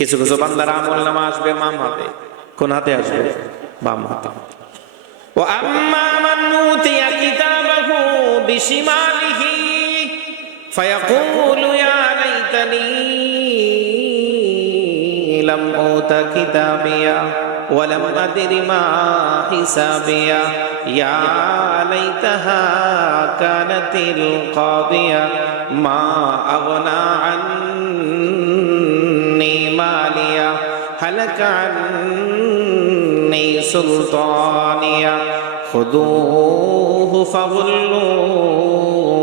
কিছু কিছু বান্দার আমলনামা আসবে বাম হাতে, কোন হাতে আসবে? বাম হাতে। ওয়া আম্মা মান উতিয়া কিতাবাহু বিশিমালিহি ফায়াকুলু ইয়া লাইতানি লাম উতা কিতাবিয়া ওয়া লাম আদরি মা হিসাবিয়া ইয়া লাইতাহা কানাতিল কাদিয়া মা আগনা আন্নি মালিয়া হালাকা আন্নি সুলতানিয়া খুদুহু ফাগুল্লুহু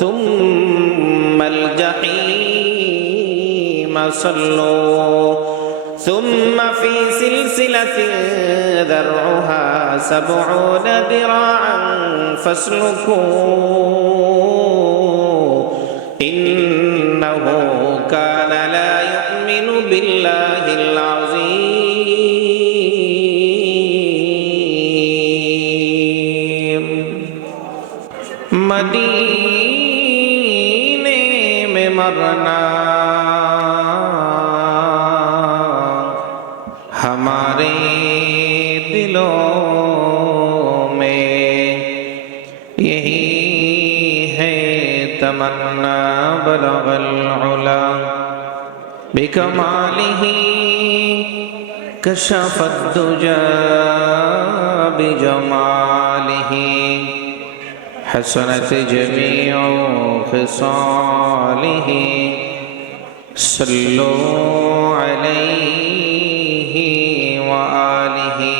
সুম্মাল জাহিম সাল্লুহু ثم في سلسلة ذرعها 70 ذراعا فاسلكوه إنه كان لا يؤمن بالله العظيم मदीने में मरना हमारे दिलों में यही है तमन्ना बलगल उला बिकमालिही कशफत दुजा बिजमालिही हसनत जमीउ खिसालिही सल्लु अलैहि व आलिहि।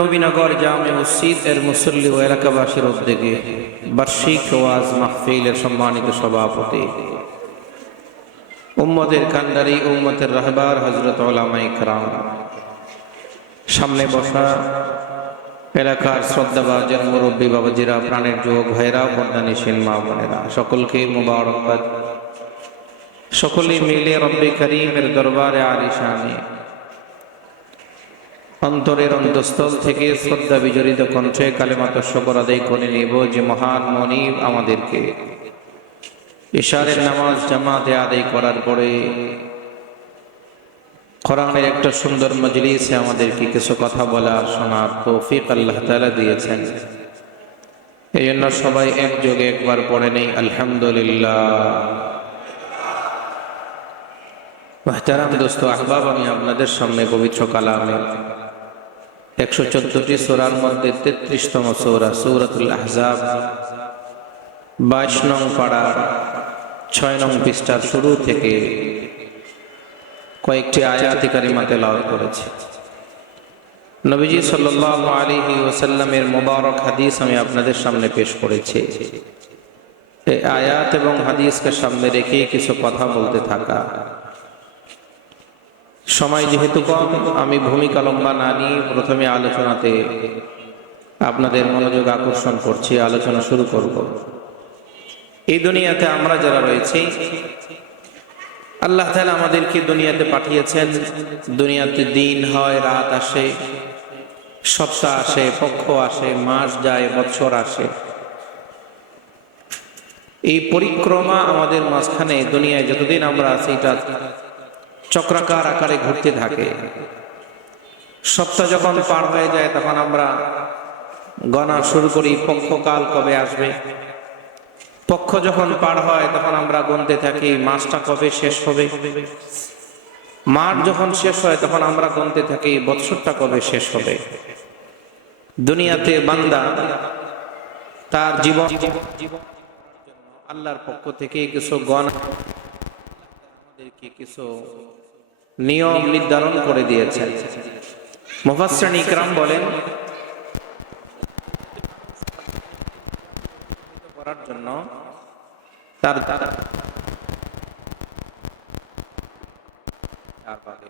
নবীনগর জামে মসজিদ এর মুসল্লি ও এলাকাবাসীর উদ্যোগে বার্ষিক ওয়াজ মাহফিলের সম্মানিত সভাপতি উম্মতের কান্ডারি উম্মতের রাহবার হযরত উলামায়ে কেরাম, সামনে বসা এলাকার শ্রদ্ধাভাজন মুরব্বী বাবাজিরা, প্রাণের যুবক ভাইরা, পর্দানিশীল মা বোনেরা, সকলকে মুবারকবাদ। সকলেই মিলে রব্বে করিমের দরবারে আলিশানে অন্তরের অন্তঃস্থল থেকে শ্রদ্ধা বিজড়িত কণ্ঠে কালেমাত শুকর আদায় করে নেব যে মহান মনিব আমাদেরকে ইশারের নামাজ জামাতে আদায় করার পরে কোরআনের একটা সুন্দর মজলিসে আমাদেরকে কিছু কথা বলার শোনার তৌফিক আল্লাহ তাআলা দিয়েছেন। এই জন্য সবাই একযোগে একবার পড়ে নেই আলহামদুলিল্লাহ। মুহতারাম দোস্ত আহবাব, আমি আপনাদের সামনে পবিত্র কালামে 114টি সূরার মধ্যে 33তম সূরা সূরাতুল আহজাব 22 নং পারা 6 নং পৃষ্ঠার শুরু থেকে কয়েকটি আয়াত কারিমা তেলাওয়াত করেছি। নবীজি সাল্লাল্লাহু আলাইহি ওয়াসাল্লামের মুবারক হাদিস আমি আপনাদের সামনে পেশ করেছি। এই আয়াত এবং হাদিসকে সামনে রেখে কিছু কথা বলতে থাকা, সময় যেহেতু কম, আমি ভূমিকা লম্বা না নিয়ে প্রথমে আলোচনাতে আপনাদের মনোযোগ আকর্ষণ করছি, আলোচনা শুরু করব। এই দুনিয়াতে আমরা যারা রয়েছি, আল্লাহ তাআলা আমাদেরকে দুনিয়াতে পাঠিয়েছেন। দুনিয়াতে দিন হয়, রাত আসে, সপ্তাহ আসে, পক্ষ আসে, মাস যায়, বছর আসে। এই পরিক্রমা আমাদের মাঝখানে দুনিয়ায় যতদিন আমরা আছি এটা চক্রাকার আকারে ঘুরতে থাকে। সপ্তাহ যখন পার হয়ে যায় তখন আমরা গণনা শুরু করি পক্ষকাল কবে আসবে। পক্ষ যখন পার হয় তখন আমরা গুনতে থাকি মাসটা কবে শেষ হবে। মাস যখন শেষ হয় তখন আমরা গুনতে থাকি বছরটা কবে শেষ হবে। দুনিয়াতে বান্দা তার জীবন আল্লাহর পক্ষ থেকে কিছু গণনা, আমাদেরকে কিছু নিয়ম নির্ধারণ করে দিয়েছেন। মুফাসসিরিন ইকরাম বলেন করার জন্য তার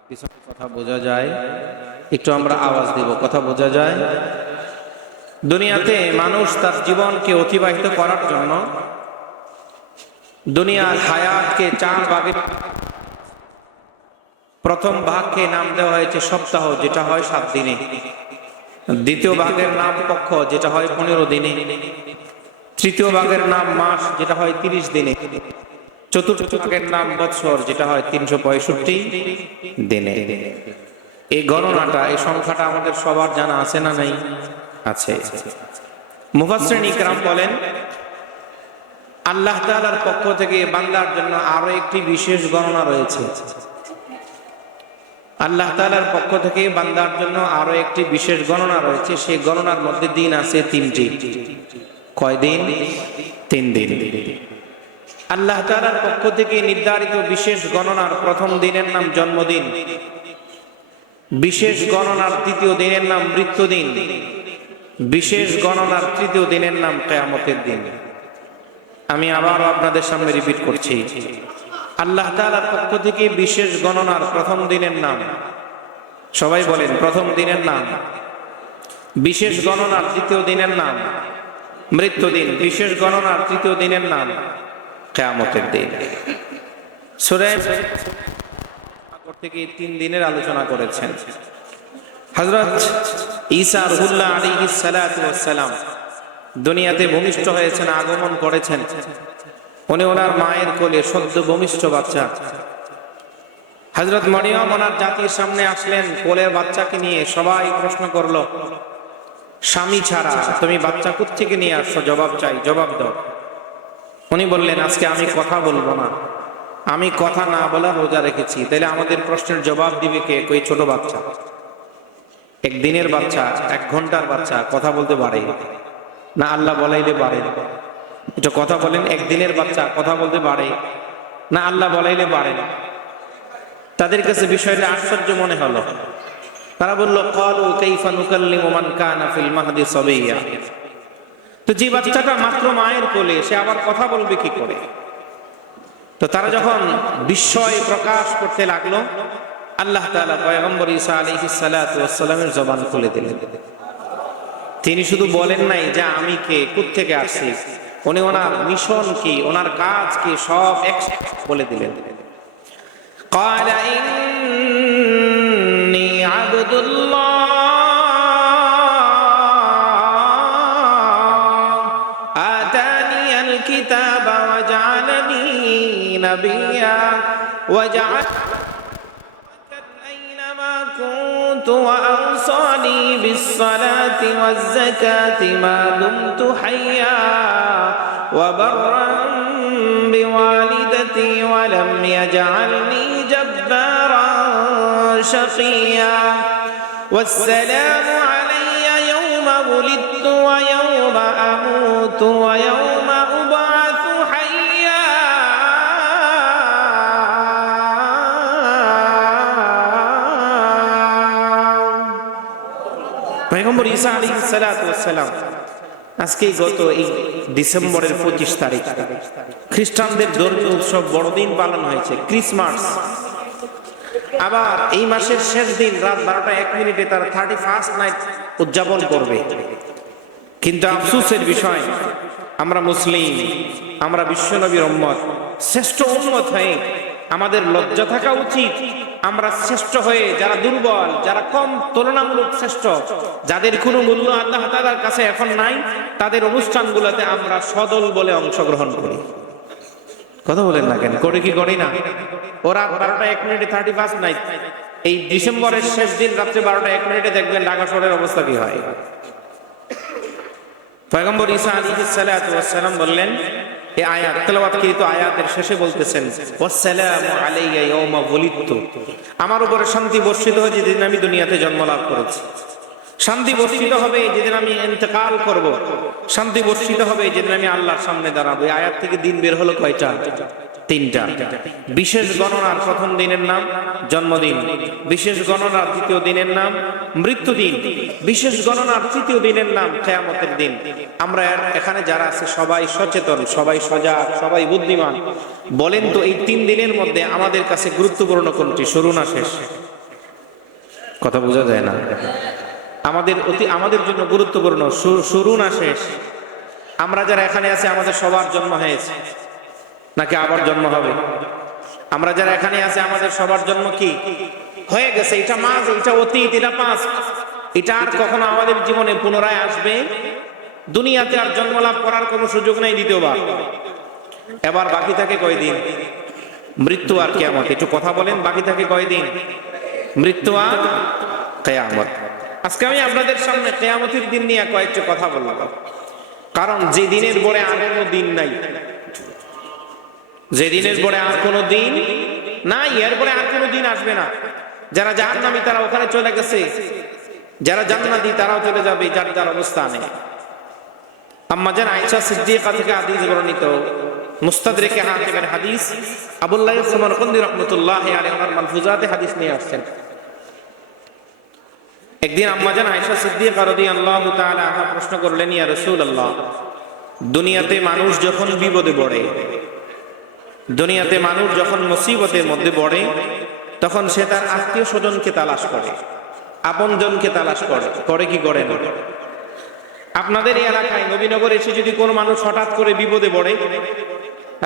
পিছনে কথা বোঝা যায়, একটু আমরা আওয়াজ দিব, কথা বোঝা যায়। দুনিয়াতে মানুষ তার জীবনকে অতিবাহিত করার জন্য দুনিয়ার হায়াতকে 4 ভাগে, প্রথম ভাগকে নাম দেওয়া হয়েছে সপ্তাহ, যেটা হয় 7 দিনে। দ্বিতীয় ভাগের নাম পক্ষ, যেটা হয় 15 দিনে। তৃতীয় ভাগের নাম মাস, যেটা হয় 30 দিনে। চতুর্থ ভাগের নাম বৎসর, যেটা হয় 365 দিনে। এই গণনাটা, এই সংখ্যাটা আমাদের সবার জানা আছে না নাই? আছে। মুফাসসিরিন ইকরাম বলেন, আল্লাহ তাআলার পক্ষ থেকে বান্দার জন্য আরো একটি বিশেষ গণনা রয়েছে। আল্লাহ তাআলার পক্ষ থেকে বান্দার জন্য আরো একটি বিশেষ গণনা রয়েছে। সেই গণনার মধ্যে দিন আছে 3টি। কয় দিন? 3 দিন। আল্লাহ তাআলার পক্ষ থেকে নির্ধারিত বিশেষ গণনার প্রথম দিনের নাম জন্মদিন, বিশেষ গণনার দ্বিতীয় দিনের নাম মৃত্যুদিন, বিশেষ গণনার তৃতীয় দিনের নাম কিয়ামতের দিন। আমি আবারও আপনাদের সামনে রিপিট করছি। আল্লাহ তাআলার পক্ষ থেকে বিশেষ গণনার প্রথম দিনের নাম, সবাই বলেন, প্রথম দিনের নাম। বিশেষ গণনার দ্বিতীয় দিনের নাম মৃত্যুদিন, বিশেষ গণনার তৃতীয় দিনের নাম কিয়ামতের দিন। সূরা থেকে 3 দিনের আলোচনা করেছেন। হযরত ঈসা রুহুল্লাহ আলাইহিস সালাতু ওয়াস সালাম দুনিয়াতে ভূমিষ্ঠ হয়েছেন, আগমন করেছেন। উনি ওনার মায়ের কোলে সদ্য ভূমিষ্ঠ বাচ্চা। হযরত মরিয়ম ওনার জাতির সামনে আসলেন কোলের বাচ্চাকে নিয়ে। সবাই প্রশ্ন করলো, স্বামী ছাড়া তুমি বাচ্চা কোত্থেকে নিয়ে আসছো? জবাব চাই, জবাব দাও। উনি বললেন, আজকে আমি কথা বলবো না, আমি কথা না বলার রোজা রেখেছি। তাহলে আমাদের প্রশ্নের জবাব দিবে কে? কই ছোট বাচ্চা, 1 দিনের বাচ্চা, 1 ঘন্টার বাচ্চা কথা বলতে পারে না? আল্লাহ বলাইলে পারে? এটা কথা বলেন, 1 দিনের বাচ্চা কথা বলতে পারে না? আল্লাহ বলাইলে পারে? তাদের কাছে বিষয়টা আশ্চর্য মনে হলো। তারা বলল, ক্বালু কাইফা নুকাল্লিমু মান কানা ফিল মাহদি সাবিয়্যা। তো যে বাচ্চাটা মাত্র মায়ের কোলে, সে আবার কথা বলবে কি করে? তো তারা যখন বিস্ময় প্রকাশ করতে লাগলো, আল্লাহ তাআলা পয়গম্বর ঈসা আলাইহিস সালাতু ওয়াস সালামের জবান খুলে দিলেন। তিনি শুধু বলেন নাই যে আমি কে, কোত্থেকে আসছি, উনি ওনার মিশন কি, ওনার কাজ কি, সব একসাথে বলে দিলেন। ক্বালা ইন্নী আবদুল্লাহ আতানিয়াল কিতাবা ওয়া জাআলানি নাবিয়্যা ওয়া كنت وأوصاني بالصلاة والزكاة ما دمت حيا وبرا بوالدتي ولم يجعلني جبارا شقيا والسلام علي يوم ولدت ويوم أموت ويوم أبعث حيا পয়গম্বর ঈসা আলাইহিস সালাতু ওয়াস সালাম আজকে গত এই ডিসেম্বরের 25 তারিখ খ্রিস্টানদের ধর্মীয় উৎসব বড়দিন পালন হয়েছে, ক্রিসমাস। আবার এই মাসের শেষ দিন রাত 12:01 তারা 31st নাইট উদযাপন করবে। কিন্তু আফসোসের বিষয়, আমরা মুসলিম, আমরা বিশ্বনবীর উম্মত, শ্রেষ্ঠ উম্মত হয়ে আমাদের লজ্জা থাকা উচিত। আমরা শ্রেষ্ঠ হয়ে, যারা দুর্বল, যারা কম, তুলনামূলক শ্রেষ্ঠ, যাদের কোনো মূল্য আল্লাহ তাআলার কাছে এখন নাই, তাদের অনুষ্ঠানগুলোতে আমরা সদল বলে অংশগ্রহণ করি। কথা বলেন না কেন? করি কি করি না? ওরা 12:01 31st নাইট, এই ডিসেম্বরের শেষ দিন রাত্রে 12:01 দেখবেন ঢাকা শহরের অবস্থা কি হয়। পয়গম্বর ঈসা আলাইহিস সালাতু ওয়াস সালাম বললেন, এই আয়াত তেলাওয়াতকৃত আয়াতের শেষে বলতেছেন, ওয়াসসালামু আলাইয়া ইয়াওমা ওয়ালিদতু, আমার উপরে শান্তি বর্ষিত হয় যেদিন আমি দুনিয়াতে জন্ম লাভ করেছি। শান্তি বর্ষিত হবে যেদিন আমি ইন্তেকাল করব। শান্তি বর্ষিত হবে যেদিন আমি আল্লাহর সামনে দাঁড়াবো। এই আয়াত থেকে দিন বের হলো কয়টা? 3টা। বিশেষ গণনার প্রথম দিনের নাম জন্মদিন, বিশেষ গণনার দ্বিতীয় দিনের নাম মৃত্যুদিন, বিশেষ গণনার তৃতীয় দিনের নাম কিয়ামতের দিন। আমরা এখানে যারা আছে সবাই সচেতন, সবাই সজাগ, সবাই বুদ্ধিমান। বলেন তো এই 3 দিনের মধ্যে আমাদের কাছে গুরুত্বপূর্ণ কোনটি? শুরু না শেষ? কথা বোঝা যায় না? আমাদের জন্য গুরুত্বপূর্ণ শুরু না শেষ? আমরা যারা এখানে আছি আমাদের সবার জন্ম হয়েছে নাকি আবার জন্ম হবে? আমরা যারা এখানে আছি আমাদের সবার জন্ম কি হয়ে গেছে? এটা মাঝ, এটা অতীত, এটা পাস্ট, এটা আর কখনো আমাদের জীবনে পুনরায় আসবে? দুনিয়াতে আর জন্ম লাভ করার কোনো সুযোগ নাই দ্বিতীয়বার। এবার বাকি থাকে কয়দিন? মৃত্যু আর কিয়ামত। একটু কথা বলেন, বাকি থাকে কয়দিন? মৃত্যু আর কিয়ামত। আজকে আমি আপনাদের সামনে কিয়ামতের দিন নিয়ে কয়েকটা কথা বলবো, কারণ যে দিনের পরে আর কোনো দিন নাই, যে দিনের পরে আর কোনো দিন নাই, এরপরে আর কোনো দিন আসবে না। যারা জাহান্নামী তারা ওখানে চলে গেছে, যারা জান্নাতি তারাও চলে যাবে যার যার অবস্থানে। আম্মা জান আয়েশা সিদ্দিকা থেকে হাদিস বর্ণিত, মুস্তাদরিকে হাকিমের হাদিস, আবুল্লাহ সামারকন্দি রাহমাতুল্লাহি আলাইহি ওনার মালফুজাতে হাদিস নিয়ে আসছেন। একদিন আম্মা জান আয়েশা সিদ্দিকা রাদিয়াল্লাহু তাআলা আনহা প্রশ্ন করলেন, ইয়া রাসূলুল্লাহ, দুনিয়াতে মানুষ যখন বিপদে পড়ে, দুনিয়াতে মানুষ যখন মুসিবতের মধ্যে পড়ে, তখন সে তার আত্মীয় স্বজনকে তালাশ করে, আপনজনকে তালাশ করে, করে কি করে না? আপনাদের এই এলাকায় নবীনগর এসে যদি কোনো মানুষ হঠাৎ করে বিপদে পড়ে,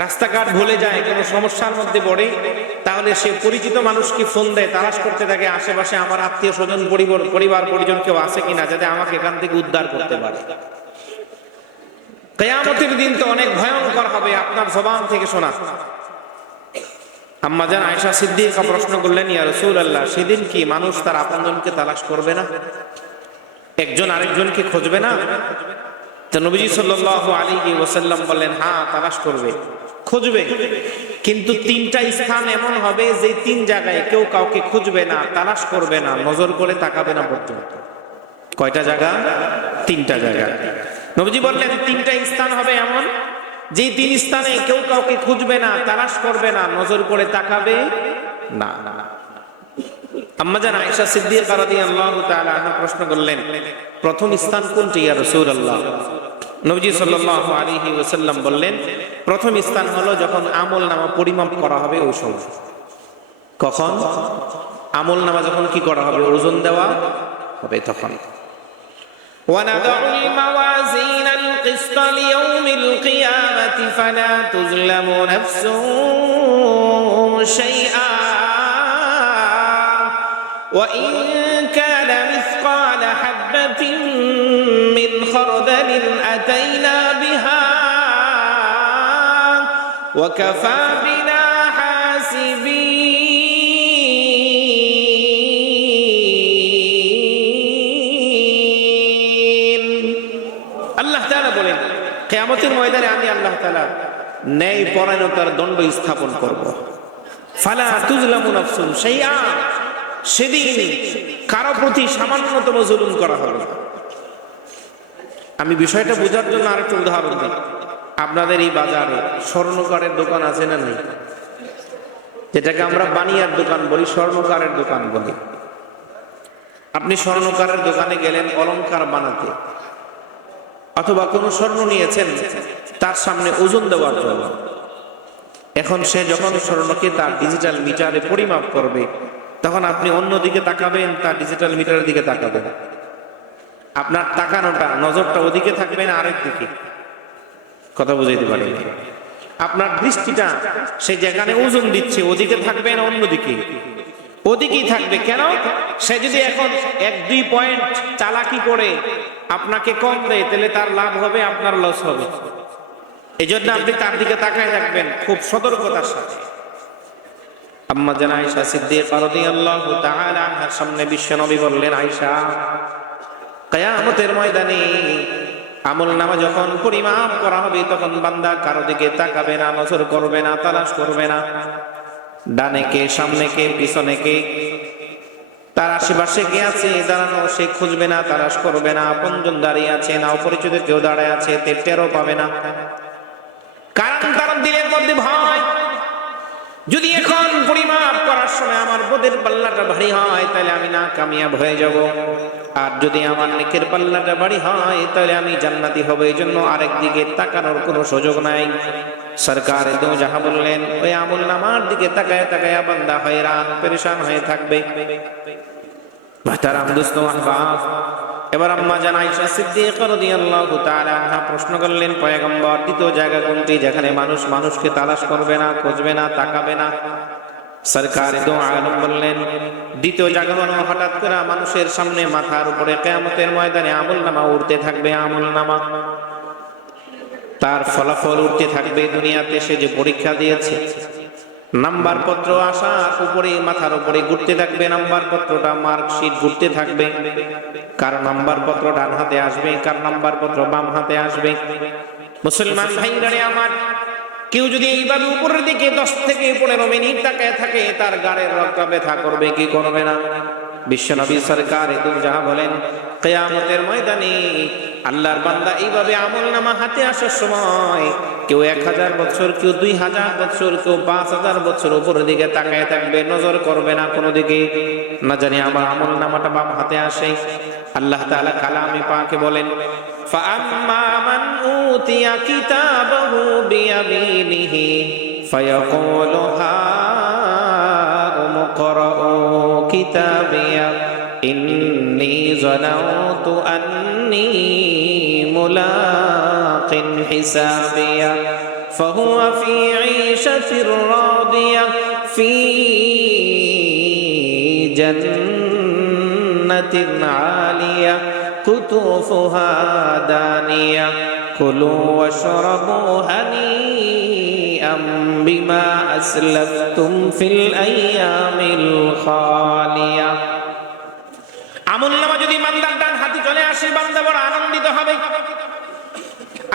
রাস্তাঘাট ভুলে যায়, কোনো সমস্যার মধ্যে পড়ে, তাহলে সে পরিচিত মানুষকে ফোন দেয়, তালাশ করতে থাকে আশেপাশে আমার আত্মীয় স্বজন পরিবার পরিজন কেউ আছে কিনা, যাতে আমাকে এখান থেকে উদ্ধার করতে পারে। কিয়ামতের দিন তো অনেক ভয়ঙ্কর হবে, আপনার জবান থেকে শোনা। আম্মা জান আয়েশা সিদ্দিকা প্রশ্ন করলেন, ইয়া রাসূলুল্লাহ, সেদিন কি মানুষ তার আপনজনকে তালাশ করবে না? একজন আরেকজনকে খুঁজবে না? তো নবীজি সাল্লাল্লাহু আলাইহি ওয়াসাল্লাম বললেন, হ্যাঁ, তালাশ করবে, খুঁজবে, কিন্তু তিনটা স্থান এমন হবে যে তিন জায়গায় কেউ কাউকে খুঁজবে না, তালাশ করবে না, নজর করে তাকাবে না পর্যন্ত। কয়টা জায়গা? তিনটা জায়গা। নবীজি বললেন তিনটা স্থান হবে এমন যে তিন স্থানে কেউ কাউকে খুঁজবে না, তালাশ করবে না, নজর করে তাকাবে না। আম্মা জান আয়েশা সিদ্দিকা রাদিয়াল্লাহু তাআলা আনহা প্রশ্ন করলেন, প্রথম স্থান কোনটি ইয়া রাসূলুল্লাহ? নবীজি সাল্লাল্লাহু আলাইহি ওয়াসাল্লাম বললেন, প্রথম স্থান হলো যখন আমলনামা পরিমাপ করা হবে ওই সময়। কখন? আমলনামা যখন কি করা হবে, ওজন দেওয়া হবে তখন। وَنَضَعُ الْمَوَازِينَ الْقِسْطَ لِيَوْمِ الْقِيَامَةِ فَلَا تُظْلَمُ نَفْسٌ شَيْئًا وَإِنْ كَانَ مِثْقَالَ حَبَّةٍ مِّنْ خَرْدَلٍ أَتَيْنَا بِهَا وَكَفَى بِنَا حَاسِبِينَ। আল্লাহ তাআলা বলেন, কিয়ামতের ময়দানে আমি আল্লাহ তাআলা ন্যায় পরায়ণতার দণ্ড স্থাপন করব। ফালা তুজলামু নাফসুন শাইআ, সেদিন কারো প্রতি সামান্যতম জুলুম করা হবে না। আমি বিষয়টা বোঝার জন্য আরেকটা উদাহরণ দিই। আপনাদের এই বাজারে স্বর্ণকারের দোকান আছে না নেই? যেটাকে আমরা বানিয়ার দোকান বলি, স্বর্ণকারের দোকান বলি। আপনি স্বর্ণকারের দোকানে গেলেন অলংকার বানাতে, অথবা কোনো স্বর্ণ নিয়েছেন তার সামনে ওজন দেওয়ার জন্য। এখন সে যখন স্বর্ণকে তার ডিজিটাল মিটারে পরিমাপ করবে, তখন আপনি অন্যদিকে তাকাবেন, তার ডিজিটাল মিটারের দিকে তাকাবেন। আপনার তাকানোটা, নজরটা ওদিকে থাকবে না আরেক দিকে। কথা বুঝাইতে পারি? আপনার দৃষ্টিটা সে যেখানে ওজন দিচ্ছে ওদিকে থাকবে না অন্যদিকে? ওদিকেই থাকবে। কেন? সে যদি এখন 1-2 পয়েন্ট চালাকি করে আপনাকে কম দেয়, তাহলে তার লাভ হবে, আপনার লস হবে। এই জন্য আপনি তার দিকে তাকায় থাকবেন খুব সতর্কতার সাথে। আম্মা জান আয়েশা সিদ্দিকা রাদিয়াল্লাহু তাআলা আনহার সামনে বিশ্বনবী বললেন, আয়েশা, কিয়ামতের ময়দানে আমলনামা যখন পরিমাপ করা হবে, তখন বান্দা কারো দিকে তাকাবে না, নজর করবে না, তালাশ করবে না। ডানে কে, সামনে কে, পিছনে কে, তার আশেপাশে কে আছে দাঁড়ানো, সে খুঁজবে না, তালাশ করবে না। আপনজন দাঁড়িয়ে আছে না অপরিচিত কেউ দাঁড়ায় আছে, টেরও পাবে না। কারণ তার দিলের মধ্যে ভয়, যদি এখন পরিমাপ করার সময় আমার বোধের পাল্লাটা ভারী হয়, তাহলে আমি না কামিয়াব হয়ে যাব। আর যদি আমার নেকের পাল্লাটা ভারী হয়, তাহলে আমি জান্নাতি হব। এই জন্য আরেক দিকে তাকানোর কোনো সুযোগ নাই। সরকার দো জাহা বললেন, ওই আমলনামার দিকে তাকায় তাকায় বান্দা হয়রান পেরেশান হয়ে থাকবে। মুহতারাম দোস্ত আহবাব, এবার আম্মা জান আয়েশা সিদ্দিকা রাদিয়াল্লাহু তাআলা আনহা প্রশ্ন করলেন, পয়গম্বর, দ্বিতীয় জায়গা কোনটি যেখানে মানুষ মানুষকে তালাশ করবে না, খুঁজবে না, তাকাবে না? সরকার দো আলম বললেন, দ্বিতীয় জায়গা হলো হঠাৎ করে মানুষের সামনে মাথার উপরে কিয়ামতের ময়দানে আমলনামা উঠতে থাকবে। আমলনামা তার ফলাফল উঠতে থাকবে। দুনিয়াতে সে যে পরীক্ষা দিয়েছে, নাম্বার পত্র আসার উপরে মাথার উপরে ঘুরতে থাকবে, নাম্বার পত্রটা মার্কশিট ঘুরতে থাকবে। কার নাম্বার পত্র ডান হাতে আসবে, কার নাম্বার পত্র বাম হাতে আসবে। মুসলমান ভাইরা আমার, কেউ যদি এইভাবে উপরের দিকে 10 থেকে 15 মিনিট তাকায় থাকে, তার গাড়ের রক্ত ব্যথা করবে কি করবে না? বিশ্বনবী সরকার যা বলেন, কিয়ামতের ময়দানে আল্লাহর বান্দা এইভাবে আমলনামা হাতে আসার সময় কেউ 1000 বছর, কেউ 2000 বছর, কেউ 5000 বছর উপরের দিকে তাকায় থাকবে, নজর করবে না কোনো দিকে, না জানি আমার আমলনামাটা বাম হাতে আসে। আল্লাহ তাআলা কালামে পাকে বলেন, ফাআম্মা মান উতিয়া কিতাবাহু বিয়ামিনিহি ফায়াকুলু হাউম ইকরাউ কিতাবিয়া ইন্নী যানাউতু আন্নী মুলাকিন হিসাবিয়া ফাহুয়া ফী ঈশাতির রাদিয়া ফী জান্নাতিন আলিয়া কুতুফুহা দানিয়া কুলু ওয়াশরাবু হানিআম বিমা আসলাফতুম ফিল আইয়ামিল খালিয়া। আমলনামা যদি বান্দার ডান হাতে চলে আসে, বান্দা বড় আনন্দিত হবে।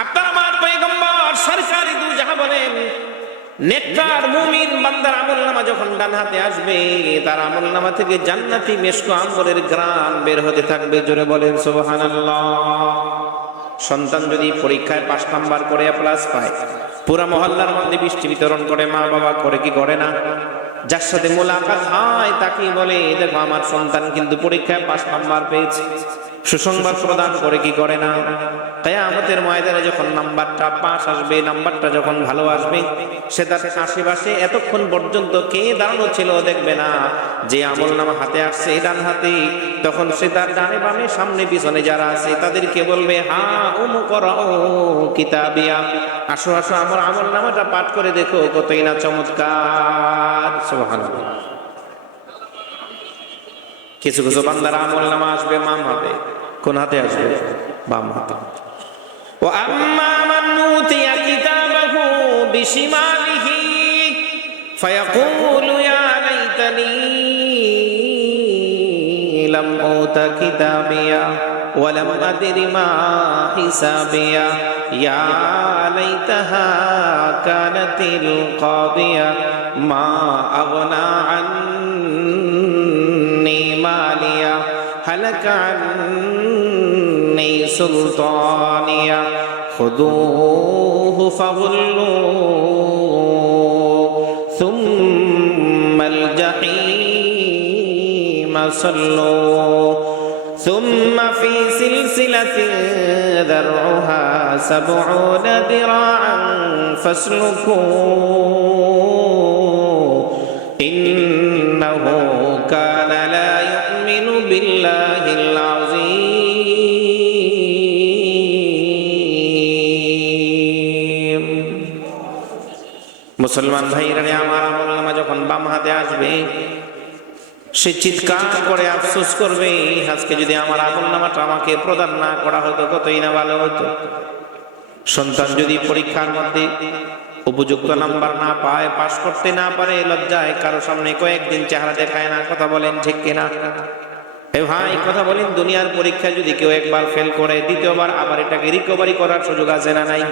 আপনার আমার পয়গম্বর সরকারি দু জাহান বলেন, নেককার মুমিন বান্দার আমলনামা যখন ডান হাতে আসবে, তার আমলনামা থেকে জান্নাতি মেশকো আম্বরের ঘ্রাণ বের হতে থাকবে। জোরে বলেন সুবহানাল্লাহ। সন্তান যদি পরীক্ষায় 5 নাম্বার করে প্লাস পায়, পুরা মহল্লার মধ্যে বৃষ্টি বিতরণ করে, মা বাবা করে কি করে না? যার সাথে মোলাকাত হয় তাকে বলে, দেখো আমার সন্তান কিন্তু পরীক্ষায় 5 নাম্বার পেয়েছে। সুসংবাদ প্রদান করে কি করে না? কিয়ামতের ময়দানে যখন নাম্বারটা পাস আসবে, নাম্বারটা যখন ভালো আসবে, সে তার আশেপাশে এতক্ষণ পর্যন্ত কে দাঁড়ানো ছিল দেখবে না। যে আমলনামা হাতে আসছে ডান হাতে, তখন সে তার ডানে বামে সামনে পিছনে যারা আছে তাদেরকে বলবে, হা উমকরাউ কিতাবিয়া, আসো আসো আমার আমলনামাটা পাঠ করে দেখো, কতই না চমৎকার। সুবহানাল্লাহ। কিছু কিছু বান্দার আমলনামা আসবে বাম হাতে, কোন হাতে আসবে? বাম হাতে। ওয়া আম্মা মান উতিয়া কিতাবাহু বিশিমালিহি ফায়াকুলু ইয়া লাইতানি লাম উতা কিতাবিয়া ওয়া লাম আদরি মা হিসাবিয়া ইয়া লাইতাহা কানাতিল কাদিয়া মা আগনা আন্নী মালিয়া হালাকা আন্নী সুলতানিয়া খুযূহু ফাগুল্লূহু সুম্মাল জাহীমা সাল্লূহু সুম্মা ফী সিলসিলাতিন যারউহা 70 দিরাআন ফাসলুকুহু ইন্নাহু কানা লা ইউমিনু বিল্লাহিল আযীম। মুসলমান ভাইরা আমার, আমলনামা যখন বাম হাতে আসবে, সে চিৎকার করে আফসোস করবে, আজকে যদি আমার আমলনামাটা আমাকে প্রদান না করা হতো কতই না ভালো হতো। সন্তান যদি পরীক্ষার মধ্যে উপযুক্ত নাম্বার না পায়, পাস করতে না পারে, লজ্জায় কারো সামনে কয়েকদিন চেহারা দেখায় না। কথা বলেন ঠিক কিনা? এ ভাই কথা বলেন, দুনিয়ার পরীক্ষা যদি কেউ একবার ফেল করে, দ্বিতীয়বার আবার এটাকে রিকভারি করার সুযোগ আছে না নাই?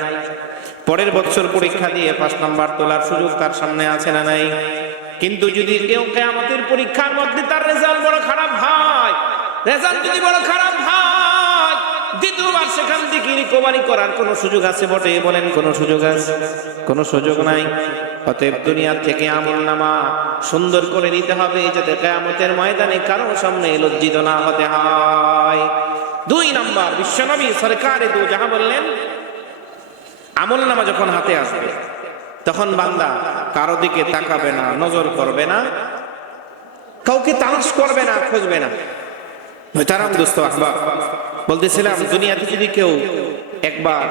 পরের বছর পরীক্ষা দিয়ে 5 নাম্বার তোলার সুযোগ তার সামনে আছে না নাই? কিন্তু যদি কেউ কিয়ামতের পরীক্ষার মধ্যে তার রেজাল্ট বড় খারাপ হয়, রেজাল্ট যদি বড় খারাপ হয়, দ্বিতীয়বার সেখান থেকে রিকভারি করার কোনো সুযোগ আছে বটে? বলেন কোনো সুযোগ আছে? কোনো সুযোগ নাই। অতএব দুনিয়া থেকে আমলনামা সুন্দর করে নিতে হবে, যাতে কিয়ামতের ময়দানে কারো সামনে লজ্জিত না হতে হয়। 2 নাম্বার, বিশ্বনবী সরকারে দু জাহান বললেন, আমলনামা যখন হাতে আসবে তখন বান্দা কারো দিকে তাকাবে না, নজর করবে না, কাউকে তালাশ করবে না, খুঁজবে না। তারাম দোস্ত আহবাব, বলতেছিলাম দুনিয়াতে যদি কেউ একবার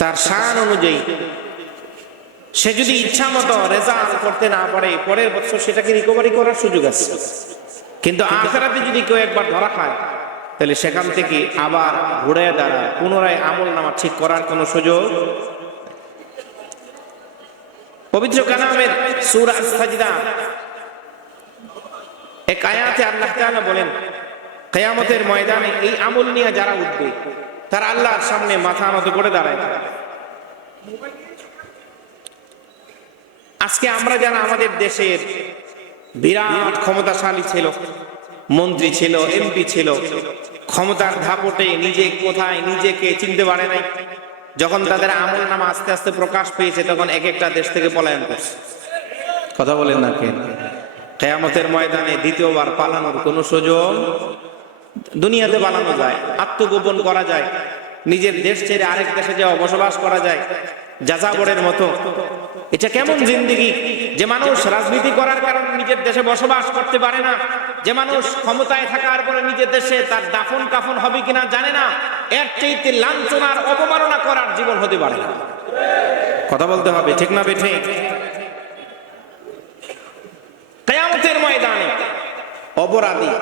তার শান অনুযায়ী সে যদি ইচ্ছা মতো রেজাল্ট করতে না পারে, পরের বছর সেটাকে রিকভারি করার সুযোগ আছে। কিন্তু আখিরাতে যদি কেউ একবার ধরা খায়, তাহলে সেখান থেকে আবার ঘুরে দাঁড়া পুনরায় আমল নামা ঠিক করার কোনো সুযোগ। পবিত্র কালামের সূরা আস-সাজদা এক আয়াতে আল্লাহ তাআলা বলেন, কিয়ামতের ময়দানে এই আমল নিয়ে যারা উঠবে তারা আল্লাহর সামনে মাথা নত করে দাঁড়ায় থাকবে। আজকে আমরা যারা আমাদের দেশের বিরাট ক্ষমতাশালী ছিল, মন্ত্রী ছিল, এমপি ছিল, ক্ষমতার ধাপটে নিজে কোথায় নিজেকে চিনতে পারে নাই, যখন তাদের আমল নামা আস্তে আস্তে প্রকাশ পেয়েছে তখন এক একটা দেশ থেকে পলায়ন করছে। কথা বলেন না কেন? কিয়ামতের ময়দানে দ্বিতীয়বার পালানোর কোনো সুযোগ? দুনিয়াতে পালানো যায়, আত্মগোপন করা যায়, নিজের দেশ ছেড়ে আরেক দেশে যাওয়া, বসবাস করা যায় যাযাবরের মতো। এটা কেমন জিন্দেগি যে মানুষ রাজনীতি করার কারণে নিজের দেশে বসবাস করতে পারে না, যে মানুষ ক্ষমতায় থাকার পরে নিজের দেশে তার দাফন কাফন হবে কিনা জানে না, এর চাইতে লাঞ্ছনার অবমাননা করার জীবন হতে পারে না। কথা বলতে হবে, ঠিক না বেঠিক? কিয়ামতের ময়দানে অপরাধী,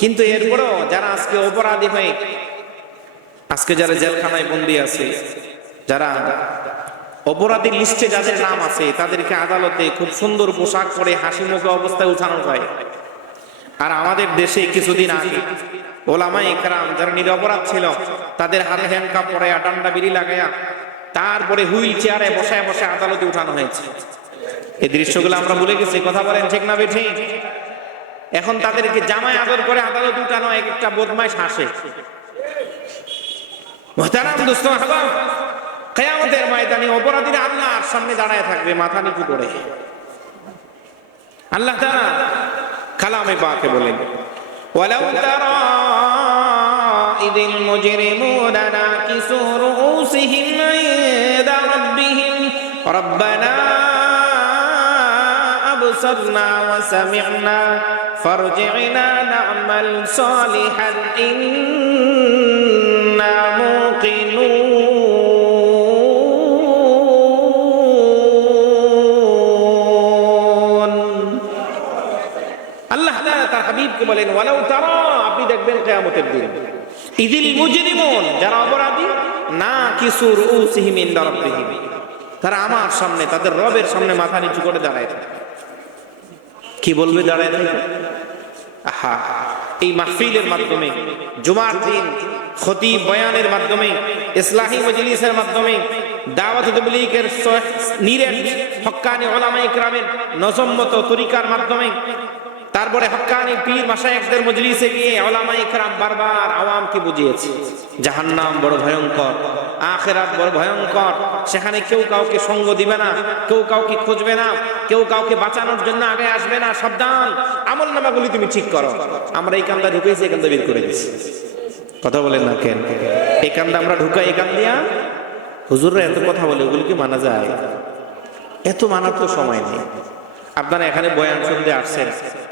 কিন্তু এরপরও যারা আজকে অপরাধী হয়ে আজকে যারা জেলখানায় বন্দী আছে, যারা অপরাধী লিস্টে যাদের নাম আছে, তাদেরকে আদালতে খুব সুন্দর পোশাক পরে হাসি মুখে অবস্থায় উঠানো হয়। আর আমাদের দেশে কিছুদিন আগে ওলামায়ে কেরাম যারা নিরপরাধ ছিল তাদের হাতে হ্যান্ডকাপ পরায়া, ডান্ডা বিড়ি লাগায়া, তারপরে হুইল চেয়ারে বসায় বসে আদালতে উঠানো হয়েছে। এই দৃশ্যগুলো আমরা ভুলে গেছি। কথা বলেন, ঠিক না বেঠিক? এখন তাদেরকে জামায় আদর করে আদালতে উঠানো এক একটা বদমাইশ হাসে। মুহতারাম দোস্ত আহবাব, কিয়ামতের ময়দানে অপরাধীরা আল্লাহর সামনে দাঁড়ায় থাকবে মাথা নিচু করে। আল্লাহ তাআলা কালামে পাকে বলেন, ওয়ালাউ তারা ইদিল মুজরিমুনা নাকিসু রুউসিহিম ইনদা রাব্বিহিম রাব্বানা আবসারনা ওয়া সামি'না ফারজি'না না'মাল সালিহান ইন্না মুকিনুন। হাবিবকে বলেন, ওয়ালাউ তারা, আপনি দেখবেন কিয়ামতের দিন, ইদিল মুজরিমুন, যারা অপরাধী, নাকিসু রুউসিহিম ইনদা রাব্বিহিম, তারা আমার সামনে, তাদের রবের সামনে মাথা নিচু করে দাঁড়ায় থাকে। কি বলবে দাঁড়ায় থাকে? আহা, এই মাহফিলের মাধ্যমে, জুমার দিন খতিব বয়ানের মাধ্যমে, ইসলাহি মজলিসের মাধ্যমে, দাওয়াত তাবলীগের নিরেট হক্কানি উলামায়ে কেরামের নজমত তরিকার মাধ্যমে, তারপরে হক্কানি পীর মাশায়েখদের মজলিসে গিয়ে উলামায়ে কেরাম বারবার আওয়ামকে বুঝিয়েছে জাহান্নাম বড় ভয়ঙ্কর, আখিরাত বড় ভয়ঙ্কর, সেখানে কেউ কাউকে সঙ্গ দিবে না, কেউ কাউকে খুঁজবে না, কেউ কাউকে বাঁচানোর জন্য আগে আসবে না, সাবধান, আমলনামাগুলি তুমি ঠিক করো। আমরা এই কান্দা ঢুকেছি, এই কান্দা বের করে দিছি। কথা বলেন না কেন? এই কান্দা আমরা ঢুকাই, এই কান দিয়া হুজুররা এত কথা বলে, ওগুলো কি মানা যায়? এত মানার তো সময় নেই। আপনারা এখানে বয়ান শুনতে আসছেন,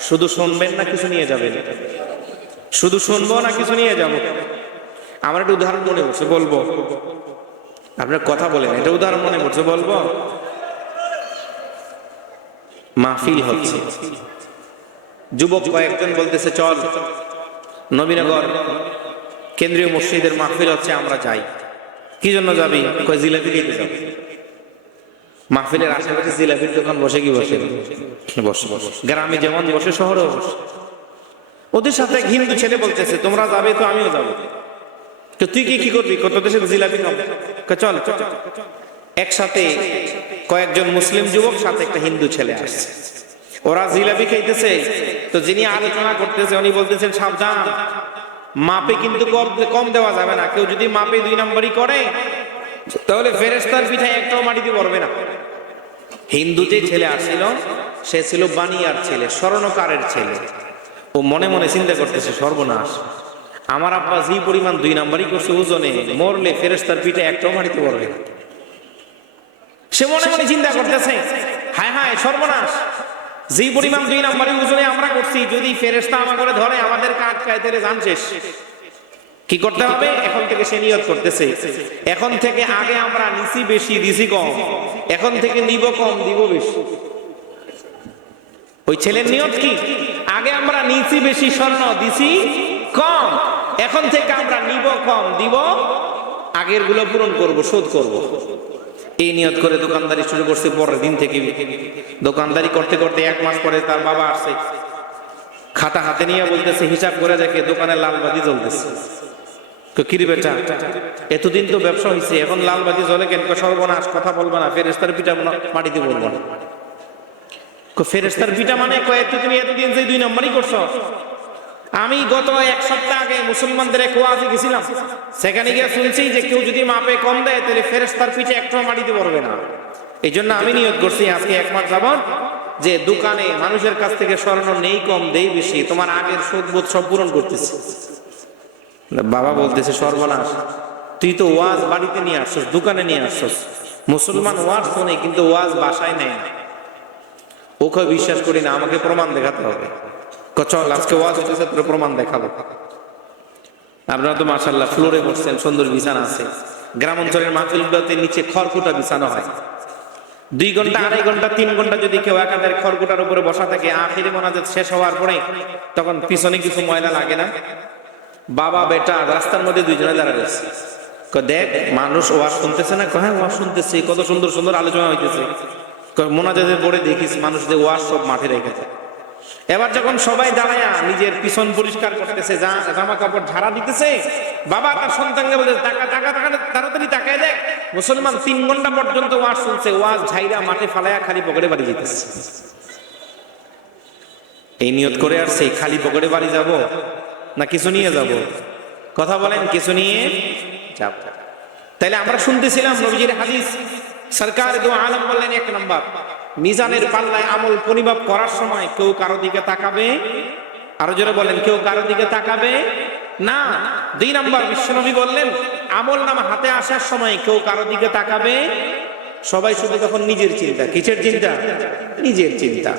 শুধু শুনবেন না কিছু নিয়ে যাবেন? শুধু শুনবো না কিছু নিয়ে যাব? আমার একটা উদাহরণ মনে পড়ছে, বলবো। আপনার কথা বলেন, এটা উদাহরণ মনে পড়ছে, বলবো। মাহফিল হচ্ছে, যুবক কয়েকজন বলতেছে, চল নবীনগর কেন্দ্রীয় মসজিদের মাহফিল হচ্ছে, আমরা যাই। কি জন্য যাবি? কয় জিলাপি খেতে যাব। মাহফিলের আশেপাশে জিলাপির দোকান বসে কি বসে? বসে। গ্রামে যেমন বসে শহরেও বসে। ওদের সাথে এক হিন্দু ছেলে বলতেছে, তোমরা যাবে তো আমিও যাবো। তো তুই কি করবি? কত দেশে জিলাপি খাবো। চল। একসাথে কয়েকজন মুসলিম যুবক, সাথে একটা হিন্দু ছেলে আসছে। ওরা জিলাপি খাইতেছে, তো যিনি আলোচনা করতেছে উনি বলতেছেন, সাবধান, মাপে কিন্তু কম দেওয়া যাবে না। কেউ যদি মাপে 2 নম্বরই করে তাহলে ফেরেশতার পিঠায় একটাও মাটিতে পড়বে না। হিন্দু যে ছেলে আসছিল সে ছিল বানিয়ার ছেলে, স্বর্ণকারের ছেলে। ও মনে মনে চিন্তা করতেছে, সর্বনাশ, আমার আব্বা যে পরিমাণ 2 নম্বরই করছে ওজনে, মরলে ফেরেশতার পিঠায় একটাও মাটিতে পড়বে না। সে মনে মনে চিন্তা করতেছে, হায় হায় সর্বনাশ, যে পরিমাণ 2 নম্বরই ওজনে আমরা করছি, যদি ফেরেশতা আমাকে ধরে আমাদেরকে আটকায় তাহলে জান শেষ। কি করতে হবে? এখন থেকে সে নিয়ত করতেছে, এখন থেকে আগে আমরা নিছি বেশি দিছি কম, এখন থেকে নিব কম দিব বেশি। ওই ছেলের নিয়ত কি? আগে আমরা নিছি বেশি স্বর্ণ, দিছি কম, এখন থেকে আমরা নিব কম, দিব আগের গুলো পূরণ করব, শোধ করব। এই নিয়ত করে দোকানদারি শুরু করছে। পরের দিন থেকে দোকানদারি করতে করতে 1 মাস পরে তার বাবা আসছে, খাতা হাতে নিয়ে বলতেছে, হিসাব করে দেখে দোকানে লাল বাতি জ্বলতেছে। কিরে বেটা, এতদিন তো ব্যবসা হয়েছে, এখন লাল বাতি জ্বলে কেন? সর্বনাশ, কথা বলবো না, ফেরেশতার পিঠা মাটিতে বলবো না। ফেরেশতার পিঠা মানে তুমি এতদিন যে 2 নম্বরই করছো। আমি গত 1 সপ্তাহ আগে মুসলমানদের এক ওয়াজে গেছিলাম, সেখানে গিয়ে শুনছি যে কেউ যদি মাপে কম দেয় তাহলে ফেরেশতার পিঠে একটু মাটিতে পড়বে না। এই জন্য আমি নিয়ত করছি আজকে 1 মাস যাবত যে দোকানে মানুষের কাছ থেকে স্বর্ণ নেই কম, দেই বেশি, তোমার আগের সুদবোধ সব পূরণ করতেছি। বাবা বলতেছে, সর্বনাশ, তুই তো ওয়াজ বাড়িতে নিয়ে আসছস, দোকানে নিয়ে আসছস। মুসলমান ওয়াজ শোনে কিন্তু ওয়াজ বাসায় নেয় না। ওকে বিশ্বাস করি না, আমাকে প্রমাণ দেখাতে হবে। চল আজকে ওয়াজ হচ্ছে, তোর প্রমাণ দেখাবো। আপনারা তো মাশাআল্লাহ ফ্লোরে বসছেন, সুন্দর বিছানা আছে। গ্রাম অঞ্চলের মাহফিলগুলোতে নিচে খড়কুটা বিছানো হয়। 2 ঘন্টা, 2.5 ঘন্টা, 3 ঘন্টা যদি কেউ একাধারে খড়কুটার উপরে বসা থাকে, আখিরি মোনাজাত শেষ হওয়ার পরে তখন পিছনে কিছু ময়লা লাগে না? বাবা বেটা রাস্তার মধ্যে 2 জনে দাঁড়ায় রয়েছে। দেখ মানুষ ওয়াজ শুনতেছে না? হ্যাঁ ওয়াজ শুনতেছে, কত সুন্দর সুন্দর আলোচনা হইতেছে। মোনাজাতের পরে দেখিস মানুষদের ওয়াজ সব মাঠে রেখেছে। এবার যখন সবাই দাঁড়ায়া নিজের পিছন পরিষ্কার করতেছে, জামা কাপড় ঝাড়া দিতেছে, বাবা তার সন্তানকে বলে, টাকা টাকা টাকা, তাড়াতাড়ি তাকায় দেখ, মুসলমান 3 ঘন্টা পর্যন্ত ওয়াজ শুনছে, ওয়াজ ঝাইরা মাঠে ফালায়া খালি পকেটে বাড়ি যেতেছে। এই নিয়ত করে আর সেই খালি পকেটে বাড়ি যাব না কিছু নিয়ে যাব? কথা বলেন, কিছু নিয়ে যাব। তাইলে আমরা শুনতেছিলাম নবীজির হাদিস, সরকার দু আলম বললেন, 1 নম্বর, মিজানের পাল্লায় আমল পরিমাপ করার সময় কেউ কারো দিকে তাকাবে, আরো জোরে বলেন, কেউ কারো দিকে তাকাবে না। 2 নম্বর, বিশ্বনবী বললেন, আমল নামা হাতে আসার সময় কেউ কারো দিকে তাকাবে, সবাই শুধু তখন নিজের চিন্তা। কিসের চিন্তা? নিজের চিন্তা।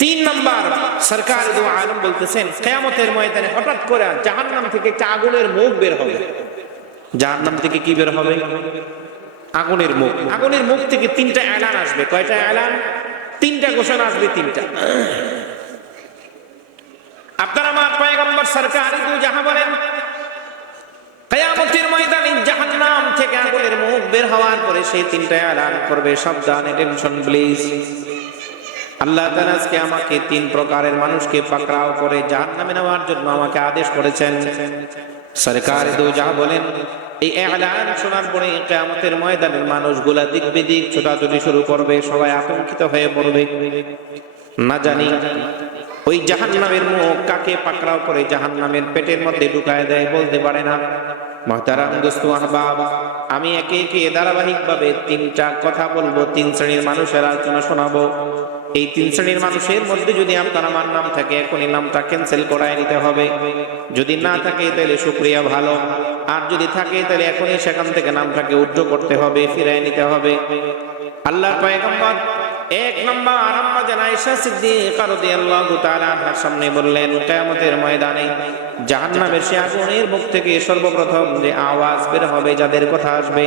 3 নম্বর, সরকার দু আলম বলতেছেন, কিয়ামতের ময়দানে হঠাৎ করে জাহান্নাম থেকে একটা আগুনের মুখ বের হবে। জাহান্নাম থেকে কি বের হবে? আগুনের মুখ। আগুনের মুখ থেকে 3টা এলান আসবে। কয়টা এলান? 3টা ঘোষণা আসবে। 3টা। আপনার আমার পয়গম্বর সরকার দু জাহান বলেন, কিয়ামতের ময়দানে জাহান্নাম থেকে আগুনের মুখ বের হওয়ার পরে সেই 3টা এলান করবে, সাবধান, টেনশন প্লিজ। আল্লাহ তাআলা আজকে আমাকে 3 প্রকারের মানুষকে পাকড়াও করে জাহান্নামে নেওয়ার জন্য আমাকে আদেশ করেছেন। সরকার দু জাহান বলেন, এই এলান শোনার পরে কিয়ামতের ময়দানের মানুষগুলা দিক বিদিক ছোটাছুটি শুরু করবে, সবাই আতঙ্কিত হয়ে পড়বে। না জানি ওই জাহান্নামের মুখ কাকে পাকড়াও করে জাহান্নামের পেটের মধ্যে ঢুকায় দেয় বলতে পারে না। মুহতারাম দোস্ত আহবাব, আমি একে একে ধারাবাহিকভাবে 3টা কথা বলবো, 3 শ্রেণীর মানুষের আলোচনা শোনাবো। এই 3 শ্রেণীর মানুষের মধ্যে যদি আপনার আমার নাম থাকে, এখনই নামটা ক্যান্সেল করায় নিতে হবে। যদি না থাকে তাহলে শুকরিয়া, ভালো। আর যদি থাকে তাহলে এখনই সেখান থেকে নামটাকে উদ্ধ করতে হবে, ফিরিয়ে নিতে হবে। আল্লাহর পয়গম্বর 1 নম্বর আম্মা জান আয়েশা সিদ্দিকা রাদিয়াল্লাহু তাআলা আনহার সামনে বললেন, কিয়ামতের ময়দানে জাহান্নামের সেই আগুনের মুখ থেকে সর্বপ্রথম যে আওয়াজ বের হবে, যাদের কথা আসবে,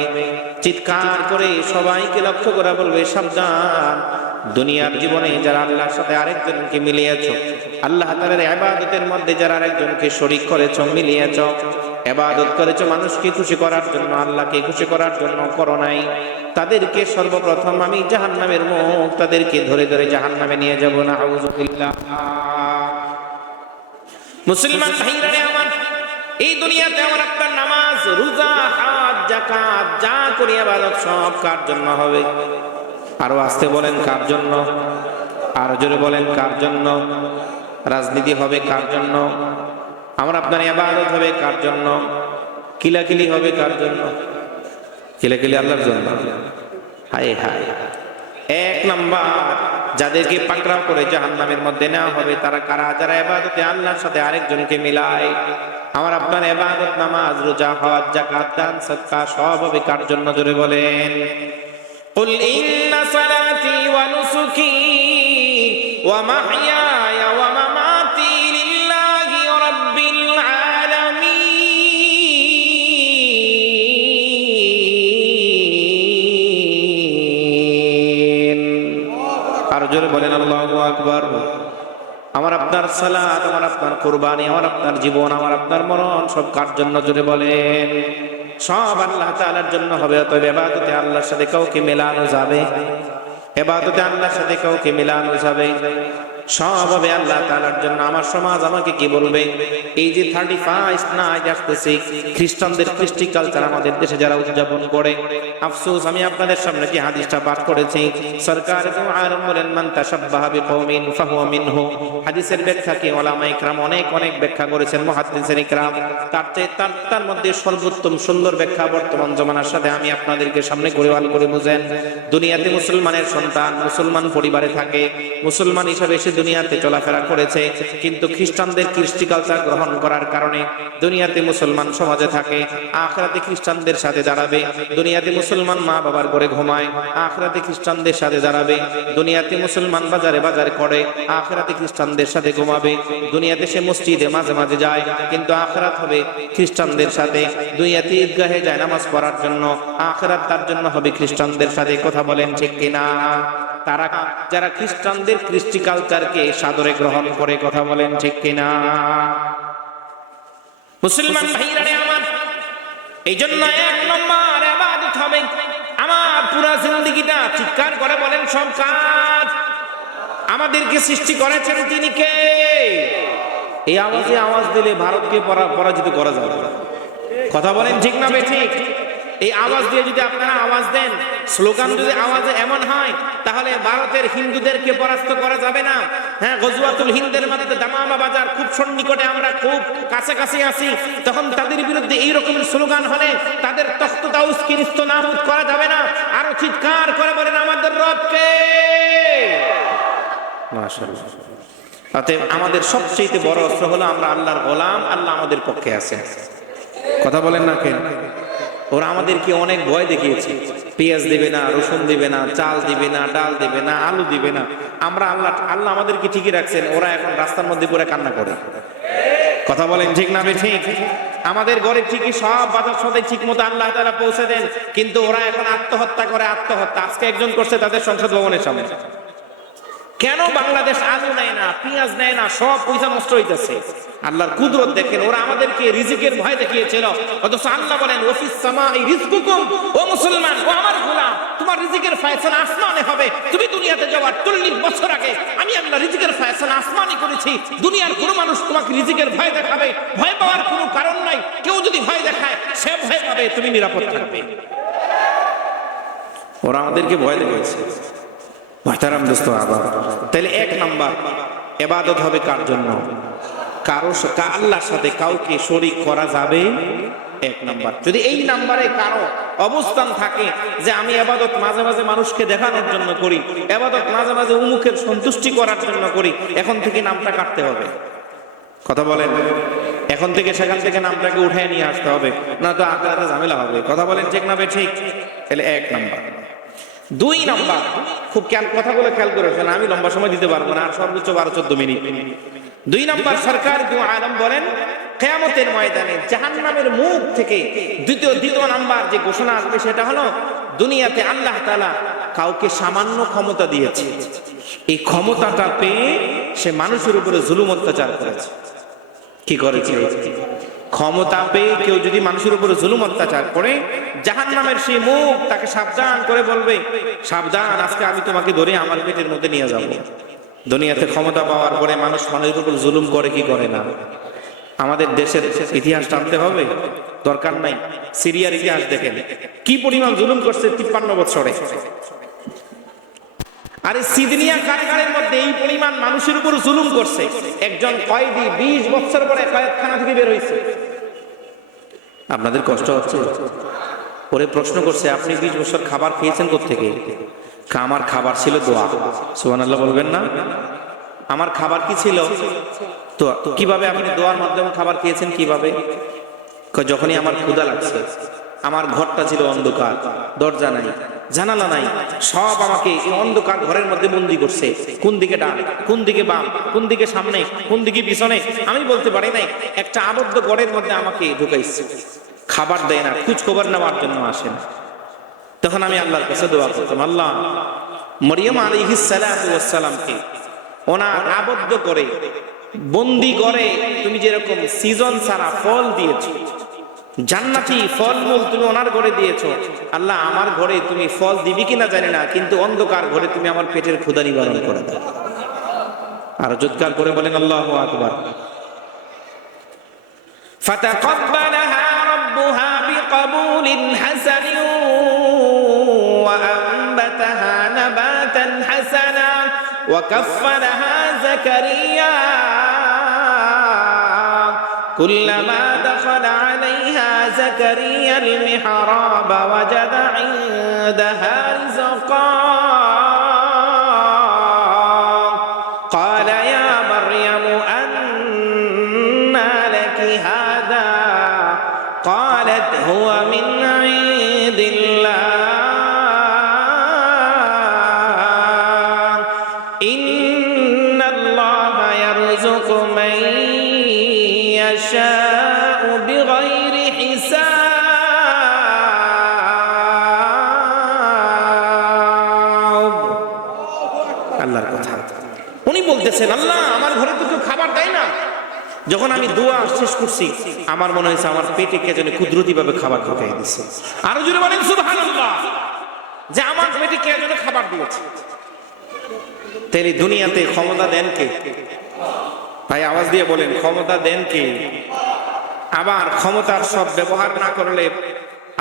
চিৎকার করে সবাইকে লক্ষ্য করে বলবে, সাবধান, দুনিয়ার জীবনে যারা আল্লাহর সাথে আরেকজনকে মিলিয়েছ, আল্লাহ তাআলার ইবাদতের মধ্যে যারা আরেকজনকে শরীক করেছ, মিলিয়েছ, ইবাদত করেছ মানুষকে খুশি করার জন্য, আল্লাহকে খুশি করার জন্য করো নাই, তাদেরকে সর্বপ্রথম আমি জাহান্নামের মুখ, তাদেরকে ধরে ধরে জাহান্নামে নিয়ে যাব। নাউযুবিল্লাহ। মুসলমান ভাইরা আমার, এই দুনিয়াতে আমার আপনার নামাজ, রোজা, হজ, যাকাত যা করি ইবাদত সব কার জন্য হবে? আরো আস্তে বলেন, কার জন্য? আরো জোরে বলেন, কার জন্য? রাজনীতি হবে কার জন্য? আমার আপনার ইবাদত হবে কার জন্য? কিলাকিলি হবে কার জন্য? কিলাকিলি আল্লাহর জন্য। হায় হায়। 1 নম্বর, যাদেরকে পাকড়াও করে জাহান্নামের মধ্যে নেওয়া হবে তারা কারা? যারা ইবাদতে আল্লাহর সাথে আরেকজনকে মিলায়। আমার আপনার ইবাদত, নামাজ, রোজা, হজ, যাকাত, দান, সদকা সব হবে কার জন্য? জোরে বলেন। কুল ইন্না সালাতি ওয়া নুসুকি ওয়া মাহইয়ায়া ওয়া মামাতি লিল্লাহি রাব্বিল আলামিন। আর জোরে বলেন আল্লাহু আকবার। আমার আপনার সালাত, আমার আপনার কুরবানি, আমার আপনার জীবন, আমার আপনার মরণ সব কার জন্য জুড়ে বলেন? সব আল্লাহ তাআলার জন্য হবে। অতএব ইবাদতে আল্লাহর সাথে কাউকে মেলানো যাবে? ইবাদতে আল্লাহর সাথে কাউকে মেলানো যাবে? সব হবে আল্লাহ তাআলার জন্য। আমার সমাজ আমাকে কি বলবে? এই যে 31 নাইট আসতেছে, খ্রিস্টানদের কৃষ্টি কালচার আমাদের দেশে যারা উদযাপন করে, আফসোস আমি আপনাদের সামনে যে হাদিসটা পাঠ করেছি, সরকার আরম বলেন মান তাশাব্বাহা বিকওমিন ফাহুয়া মিনহু। হাদিসের ব্যাখ্যাকে উলামায়ে ইকরাম অনেক অনেক ব্যাখ্যা করেছেন, মুহাদ্দিসিন ইকরাম। তার মধ্যে সর্বোত্তম সুন্দর ব্যাখ্যা বর্তমান জমানার সাথে আমি আপনাদেরকে সামনে পরিবার করে বুঝেন। দুনিয়াতে মুসলমানের সন্তান মুসলমান পরিবারে থাকে, মুসলমান হিসাবে দুনিয়াতে চলাফেরা করেছে, কিন্তু খ্রিস্টানদের কৃষ্টি কালচার গ্রহণ করার কারণে দুনিয়াতে মুসলমান সমাজে থাকে, আখিরাতে খ্রিস্টানদের সাথে দাঁড়াবে। দুনিয়াতে মুসলমান মা বাবার ঘরে ঘুমায়, আখিরাতে খ্রিস্টানদের সাথে দাঁড়াবে। দুনিয়াতে মুসলমান বাজারে বাজারে করে, আখিরাতে খ্রিস্টানদের সাথে ঘুমাবে। দুনিয়াতে সে মসজিদে মাঝে মাঝে যায়, কিন্তু আখিরাত হবে খ্রিস্টানদের সাথে। দুনিয়াতে ঈদগাহে যায় নামাজ পড়ার জন্য, আখিরাত তার জন্য হবে খ্রিস্টানদের সাথে। কথা বলেন ঠিক কিনা? তারা যারা খ্রিস্টানদের কৃষ্টি কালচারকে সাদরে গ্রহণ করে, কথা বলেন ঠিক কিনা? মুসলমান ভাইরা আমার, এই জন্য 1 নম্বর ইবাদত হবে আমার পুরো জিন্দেগিটা চিৎকার করে বলেন সব কাজ। আমাদেরকে সৃষ্টি করেছেন তিনি কে? এই আওয়াজে আওয়াজ দিলে ভারতকে পরাজিত করা যাবে। কথা বলেন ঠিক না বেঠিক? এই আওয়াজ দিয়ে যদি আপনারা আওয়াজ দেন, স্লোগান যদি আওয়াজে এমন হয়, তাহলে ভারতের হিন্দুদেরকে পরাস্ত করা যাবে না। হ্যাঁ, গজওয়াতুল হিন্দের মধ্যে দামামা বাজার খুব সন্নিকটে, আমরা খুব কাছাকাছি আছি। তখন তাদের বিরুদ্ধে এইরকম স্লোগান হলে তাদের তখ্ত তাউসকে নিস্তানাবুদ করা যাবে না। আরো চিৎকার করে বলেন আমাদের রবকে। মাশাআল্লাহ। অতএব আমাদের সবচেয়ে বড় অস্ত্র হলো আমরা আল্লাহর গোলাম, আল্লাহ আমাদের পক্ষে আছেন। কথা বলেন না কেন? ওরা আমাদেরকে অনেক ভয় দেখিয়েছে, পেঁয়াজ দিবে না, রসুন দিবে না, চাল দিবে না, ডাল দিবে না, আলু দিবে না। আমরা আল্লাহ আমাদেরকে ঠিকই রাখছেন। ওরা এখন রাস্তার মধ্যে পড়ে কান্না করে। কথা বলেন ঠিক না ঠিক? আমাদের ঘরে ঠিকই সব বাজার সদাই ঠিক মতো আল্লাহ তাআলা পৌঁছে দেন, কিন্তু ওরা এখন আত্মহত্যা করে। আত্মহত্যা আজকে একজন করছে তাদের সংসদ ভবনের সামনে। কেন বাংলাদেশ আলু নেয় না, পেঁয়াজ নেয় না? সব পয়সা নষ্ট হইতেছে। আল্লাহর কুদরত দেখেন। ওরা আমাদেরকে রিজিকের ভয় দেখিয়েছিল, অথচ আল্লাহ বলেন ওয়াফিস সামাই রিজকুকুম। ও মুসলমান, ও আমার গোলাম, তোমার রিজিকের ফয়সালা আসমানে হবে। তুমি দুনিয়াতে যাওয়ার 40 বছর আগে আমি আল্লাহ রিজিকের ফয়সালা আসমানে করেছি। দুনিয়ার কোনো মানুষ তোমাকে রিজিকের ভয় দেখাবে, ভয় পাওয়ার কোনো কারণ নাই। কেউ যদি ভয় দেখায় সে ভয় পাবে, তুমি নিরাপদ থাকবে। ওরা আমাদেরকে ভয় দেখিয়েছে। মুহতারাম দোস্ত, আবার তাহলে 1 নাম্বার ইবাদত হবে কার জন্য? আল্লাহর সাথে কাউকে শরীক করা যাবে 1 নাম্বার। যদি এই নাম্বারে কারো অবস্থান থাকে যে আমি ইবাদত মাঝে মাঝে মানুষকে দেখানোর জন্য করি, ইবাদত মাঝে মাঝে উমুকের সন্তুষ্টি করার জন্য করি, এখন থেকে নামটা কাটতে হবে। কথা বলেন, এখন থেকে সেখান থেকে নামটাকে উঠায় নিয়ে আসতে হবে, না তো আখিরাতে ঝামেলা হবে। কথা বলেন ঠিক না ঠিক? তাহলে 1 নাম্বার। 2 নাম্বার, খুব কথাগুলো খেয়াল করেছেন, আমি লম্বা সময় দিতে পারবো না, আর সর্বোচ্চ 12-14 মিনিট। 2 নাম্বার, সরকার দু আলম বলেন কিয়ামতের ময়দানে জাহান্নামের মুখ থেকে দ্বিতীয় নাম্বার যে ঘোষণা আসবে সেটা হলো দুনিয়াতে আল্লাহ তাআলা কাউকে সামান্য ক্ষমতা দিয়েছে। এই ক্ষমতাটা পেয়ে সে মানুষের উপরে জুলুম অত্যাচার করেছে। কি করেছে? ক্ষমতা পেয়ে কেউ যদি মানুষের উপরে জুলুম অত্যাচার করে, জাহান্নামের সেই মুখ তাকে সাবধান করে বলবে, সাবধান, আজকে আমি তোমাকে ধরে আমার পেটের মধ্যে নিয়ে যাব। দুনিয়াতে ক্ষমতা পাওয়ার পরে মানুষ মানুষের উপর জুলুম করে কি করে না? আমাদের দেশের ইতিহাস টানতে হবে, দরকার নাই। সিরিয়ার ইতিহাস দেখেন কি পরিমাণ জুলুম করছে 53 বছরে। আরে সিদনিয়া কারাগারের মধ্যে এই পরিমাণ মানুষের উপর জুলুম করছে। একজন কয়েদি 20 বছর পরে কয়েদখানা থেকে বের হয়েছে। আপনাদের কষ্ট হচ্ছে? পরে প্রশ্ন করছে, আপনি 20 বছর খাবার খেয়েছেন কোত্থেকে? আমার খাবার ছিল দোয়া। সুবহানাল্লাহ বলবেন না? আমার খাবার কি ছিল? তো কিভাবে আপনি দোয়ার মাধ্যমে খাবার খেয়েছেন? কিভাবে? যখনই আমার ক্ষুধা লাগছে, আমার ঘরটা ছিল অন্ধকার, দরজা নাই, জানালা নাই, সব আমাকে এই অন্ধকার ঘরের মধ্যে বন্দি করছে। কোন দিকে ডান, কোন দিকে বাম, কোন দিকে সামনে, কোন দিকে পিছনে আমি বলতে পারি নাই। একটা আবদ্ধ ঘরের মধ্যে আমাকে ঢুকাইছে। খাবার দেয় না, খোঁজ খবর নেওয়ার জন্য আসেন। তখন আমি আল্লাহর কাছে দোয়া করতাম, আল্লাহ, মরিয়ম আলাইহিস সালাতু ওয়াস সালামকে ওনার আবদ্ধ করে বন্দি করে তুমি যেরকম সিজন ছাড়া ফল দিয়েছো, জান্নাতি ফলমূল তুমি ওনার ঘরে দিয়েছো, আল্লাহ আমার ঘরে তুমি ফল দিবি কিনা জানি না, কিন্তু অন্ধকার ঘরে তুমি আমার পেটের ক্ষুধা নিবারণ করে দাও। আর চিৎকার করে বলেন আল্লাহু আকবার। ফাতাকাব্বালাহা রাব্বুহা বিকবুলিন হাসানিন ওয়া আনবাতাহা নাবাতান হাসানা ওয়া কাফফালাহা যাকারিয়া কুল্লামা দাখালা আলাইহা যাকারিয়া আল মিহরাব ওয়াজাদা ইনদাহা রিজকা قال يا مريم أنى لك هذا قالت هو من عند الله إن الله يرزق من يشاء بغير حساب আল্লাহর কথা। উনি বলতেছেন আল্লাহ আমার ঘরে তো কেউ খাবার দেয় না। যখন আমি দোয়া শেষ করছি আমার মনে হয়েছে আমার পেটে কে যেন কুদরতি ভাবে খাবার ঢুকাই দিচ্ছে। আরো জোরে বলেন সুবহানাল্লাহ, যে আমার পেটে কে যেন খাবার দিয়েছে। তিনি দুনিয়াতে ক্ষমতা দেন কে? ভাই আওয়াজ দিয়ে বলেন ক্ষমতা দেন কে? আবার ক্ষমতার সব ব্যবহার না করলে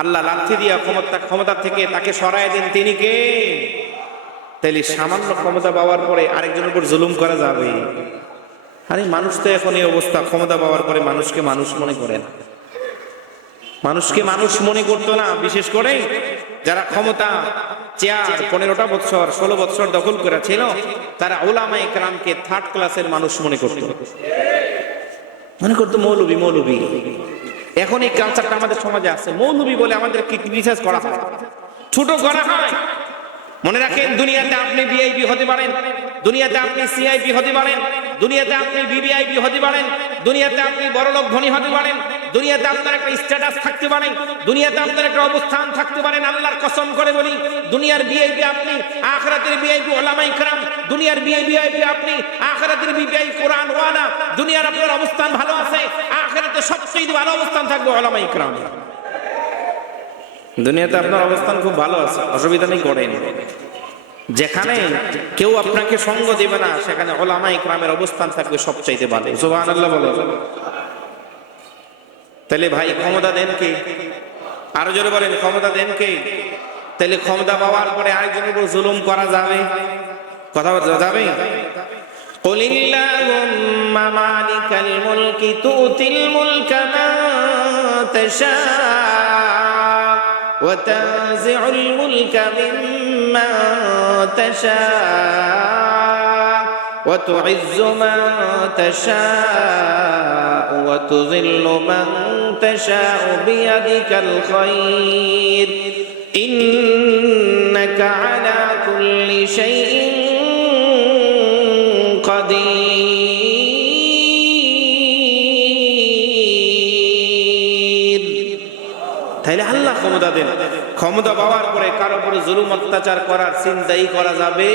আল্লাহ লাথি দিয়া ক্ষমতা থেকে তাকে সরায় দেন তিনি কে? তাইলে সামান্য ক্ষমতা পাওয়ার পরে আরেকজনের উপর জুলুম করা যাবে? আরে মানুষ তো এখন এই অবস্থা, ক্ষমতা পাওয়ার পরে মানুষকে মানুষ মনে করে না। মানুষকে মানুষ মনে করতো না, বিশেষ করে যারা ক্ষমতা চেয়ার 15টা বছর 16 বছর দখল করেছিল তারা উলামায়ে কেরামকে থার্ড ক্লাসের মানুষ মনে করতো, মৌলবী মৌলবী। এখন এই কালচারটা আমাদের সমাজে আছে, মৌলবী বলে আমাদেরকে ক্রিটিসাইজ করা হয়, ছোট করা হয়। মনে রাখেন দুনিয়াতে আপনি ভিআইপি হতে পারেন, দুনিয়াতে আপনি সিআইপি হতে পারেন, দুনিয়াতে আপনি ভিভিআইপি হতে পারেন, দুনিয়াতে আপনি বড়লোক ধনী হতে পারেন, দুনিয়াতে আপনার একটা স্ট্যাটাস থাকতে পারে, দুনিয়াতে আপনার একটা অবস্থান থাকতে পারেন। আল্লাহর কসম করে বলি দুনিয়ার ভিআইপি আপনি, আখিরাতের ভিআইপি উলামায়ে কেরাম। দুনিয়ার ভিআইপি আপনি, আখিরাতের ভিআইপি কোরআন ওয়ালা। দুনিয়ার আপনার অবস্থান ভালো আছে, আখিরাতে সবচেয়ে ভালো অবস্থান থাকবে উলামায়ে কেরাম। দুনিয়াতে আপনার অবস্থান খুব ভালো আছে, অসুবিধা নেই, করেন। যেখানে কেউ আপনাকে সঙ্গ দেবে না সেখানে উলামায়ে কেরামের অবস্থান থাকবে সবচাইতে ভালো। সুবহানাল্লাহ বলে। তাহলে ভাই ক্ষমতা দেন কে? আরো জোরে বলেন ক্ষমতা দেন কে? তাহলে ক্ষমতা পাওয়ার পরে আরেকজনের উপর জুলুম করা যাবে? কথা বলা যাবে? কুলিল্লাহুম্মা মালিকাল মুলকি তুতিল মুলকা মান তাশা ওয়া তানজিউল মুলকা মিম্মান তাশা وتعز من تشاء وتذل من تشاء بيدك الخير إنك على كل شيء قدير। তাইলে আল্লাহ ক্ষমতা দেন, ক্ষমতা পাওয়ার পরে কারো উপরে জুলুম অত্যাচার করার চিন্তাই করা যাবে